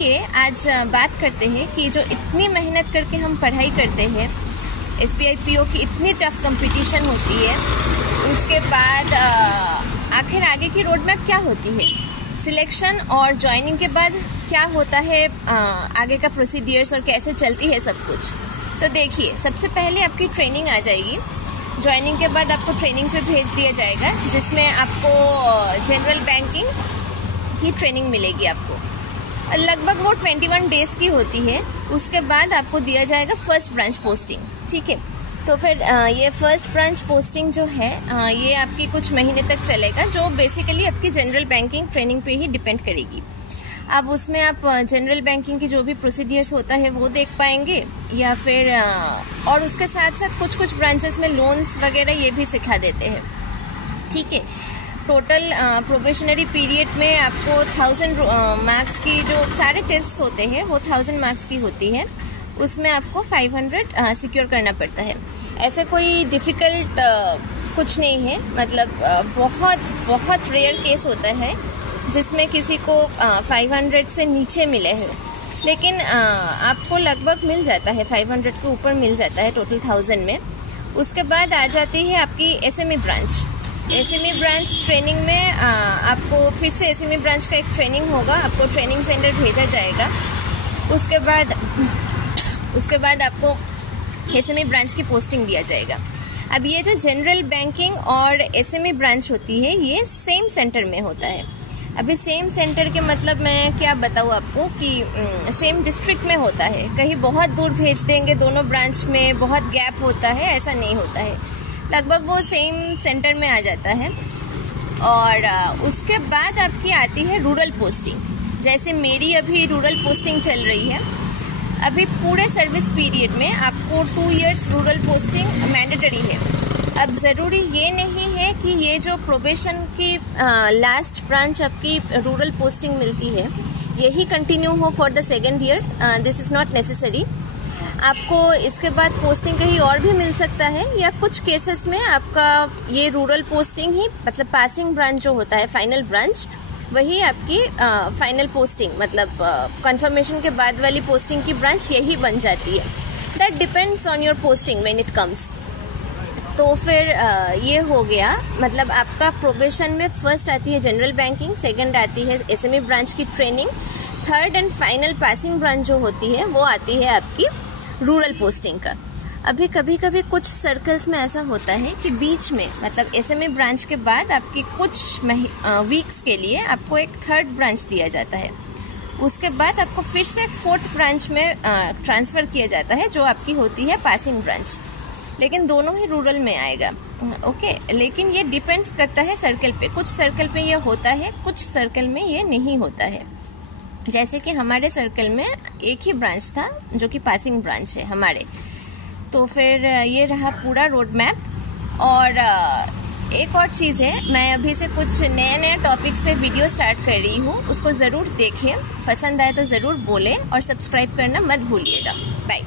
ये आज बात करते हैं कि जो इतनी मेहनत करके हम पढ़ाई करते हैं, SBI PO की इतनी टफ कंपटीशन होती है, उसके बाद आखिर आगे की रोड मैप क्या होती है, सिलेक्शन और ज्वाइनिंग के बाद क्या होता है, आगे का प्रोसीडियर्स और कैसे चलती है सब कुछ। तो देखिए, सबसे पहले आपकी ट्रेनिंग आ जाएगी। ज्वाइनिंग के बाद आपको ट्रेनिंग पे भेज दिया जाएगा, जिसमें आपको जनरल बैंकिंग की ट्रेनिंग मिलेगी। आपको लगभग वो 21 डेज की होती है। उसके बाद आपको दिया जाएगा फर्स्ट ब्रांच पोस्टिंग। ठीक है, तो फिर ये फर्स्ट ब्रांच पोस्टिंग जो है ये आपकी कुछ महीने तक चलेगा, जो बेसिकली आपकी जनरल बैंकिंग ट्रेनिंग पे ही डिपेंड करेगी। अब उसमें आप जनरल बैंकिंग की जो भी प्रोसीडियर्स होता है वो देख पाएंगे, या फिर और उसके साथ साथ कुछ कुछ ब्रांचेस में लोन्स वगैरह ये भी सिखा देते हैं। ठीक है, टोटल प्रोबेशनरी पीरियड में आपको 1000 मार्क्स की जो सारे टेस्ट होते हैं वो 1000 मार्क्स की होती है। उसमें आपको 500 सिक्योर करना पड़ता है। ऐसे कोई डिफ़िकल्ट कुछ नहीं है, मतलब बहुत बहुत रेयर केस होता है जिसमें किसी को 500 से नीचे मिले हैं, लेकिन आपको लगभग मिल जाता है, 500 के ऊपर मिल जाता है टोटल 1000 में। उसके बाद आ जाती है आपकी SME branch. SME branch training में आपको फिर से SME ब्रांच का एक ट्रेनिंग होगा, आपको ट्रेनिंग सेंटर भेजा जाएगा। उसके बाद आपको SME ब्रांच की पोस्टिंग दिया जाएगा। अब ये जो जनरल बैंकिंग और SME ब्रांच होती है ये सेम सेंटर में होता है। अभी सेम सेंटर के मतलब मैं क्या बताऊँ आपको कि सेम डिस्ट्रिक्ट में होता है। कहीं बहुत दूर भेज देंगे दोनों ब्रांच में, बहुत गैप होता है, ऐसा नहीं होता है। लगभग वो सेम सेंटर में आ जाता है। और उसके बाद आपकी आती है रूरल पोस्टिंग। जैसे मेरी अभी रूरल पोस्टिंग चल रही है, अभी पूरे सर्विस पीरियड में आपको 2 इयर्स रूरल पोस्टिंग मैंडेटरी है। अब ज़रूरी ये नहीं है कि ये जो प्रोबेशन की लास्ट ब्रांच आपकी रूरल पोस्टिंग मिलती है यही कंटिन्यू हो for the second year, this is not necessary. आपको इसके बाद पोस्टिंग कहीं और भी मिल सकता है, या कुछ केसेस में आपका ये रूरल पोस्टिंग ही, मतलब पासिंग ब्रांच जो होता है, फाइनल ब्रांच, वही आपकी फाइनल पोस्टिंग, मतलब कंफर्मेशन के बाद वाली पोस्टिंग की ब्रांच यही बन जाती है। That depends on your posting when it comes. तो फिर ये हो गया, मतलब आपका प्रोबेशन में फर्स्ट आती है जनरल बैंकिंग, सेकंड आती है SME ब्रांच की training, third and final passing branch जो होती है वो आती है आपकी रूरल पोस्टिंग का। अभी कभी कभी कुछ सर्कल्स में ऐसा होता है कि बीच में, मतलब SME ब्रांच के बाद आपकी कुछ वीक्स के लिए आपको एक थर्ड ब्रांच दिया जाता है। उसके बाद आपको फिर से एक फोर्थ ब्रांच में ट्रांसफ़र किया जाता है, जो आपकी होती है पासिंग ब्रांच, लेकिन दोनों ही रूरल में आएगा। ओके, लेकिन ये डिपेंड्स करता है सर्कल पे। कुछ सर्कल पे ये होता है, कुछ सर्कल में ये नहीं होता है। जैसे कि हमारे सर्कल में एक ही ब्रांच था जो कि पासिंग ब्रांच है हमारे। तो फिर ये रहा पूरा रोड मैप। और एक और चीज़ है, मैं अभी से कुछ नए नए टॉपिक्स पे वीडियो स्टार्ट कर रही हूँ, उसको ज़रूर देखें, पसंद आए तो ज़रूर बोलें और सब्सक्राइब करना मत भूलिएगा। बाय।